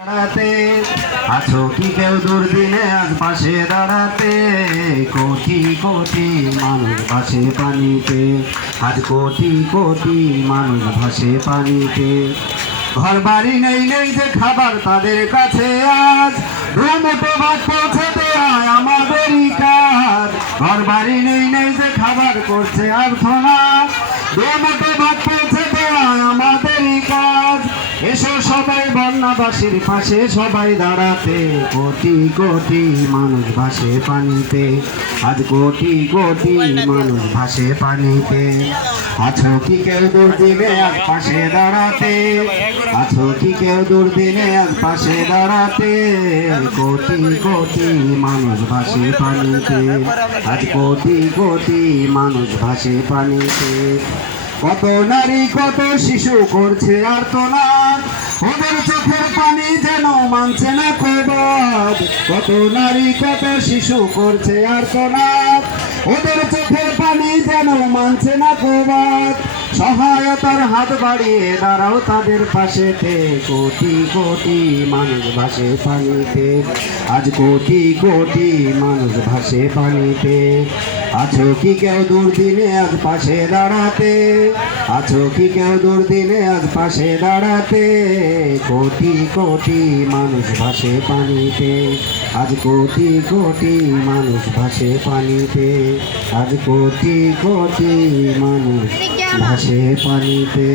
দাঁড়াতে আছো কি কেউ দুর্দিনে আজ পাশে দাঁড়াতে কোটি কোটি মানুষ ভাসে পানিতে আজ কোটি কোটি মানুষ ভাসে পানিতে ঘর বাড়ি নেই নেই যে খাবার তাদের কাছে আজ দুমুঠো ভাত পৌঁছে দেয় আমাদেরই কাজ ঘর বাড়ি নেই নেই যে খাবার করছে আর্থনাদ দুমুঠো ভাত পৌঁছে দেয় আমাদেরই কাজ এসো সবাই বন্যাবাসীর পাশে সবাই দাঁড়াতে কোটি কোটি মানুষ ভাসে পানিতে আজ কোটি কোটি মানুষ ভাসে পানিতে আছো কি কেউ দুর্দিনে আজ পাশে দাঁড়াতে আছো কি কেউ দুর্দিনে আজ পাশে দাঁড়াতে কোটি কোটি মানুষ ভাসে পানিতে আজ কোটি কোটি মানুষ ভাসে পানিতে কত নারী কত শিশু করছে আর্তনাদ ওদের চোখের পানি যেন মানছে না প্রবাদ কত নারী কত শিশু করছে আর্তনাদ ওদের চোখের পানি যেন মানছে না প্রবাদ সহায়তার হাত বাড়িয়ে দাঁড়াও তাদের পাশেতে কোটি কোটি মানুষ ভাসে পানিতে আজ কোটি কোটি মানুষ ভাসে পানিতে আছো কি কেউ দুর্দিনে আজ পাশে দাঁড়াতে আছো কি কেউ দুর্দিনে আজ পাশে দাঁড়াতে কোটি কোটি মানুষ ভাসে পানিতে আজ কোটি কোটি মানুষ ভাসে পানিতে আজ কোটি কোটি মানুষ ভাসে পানিতে।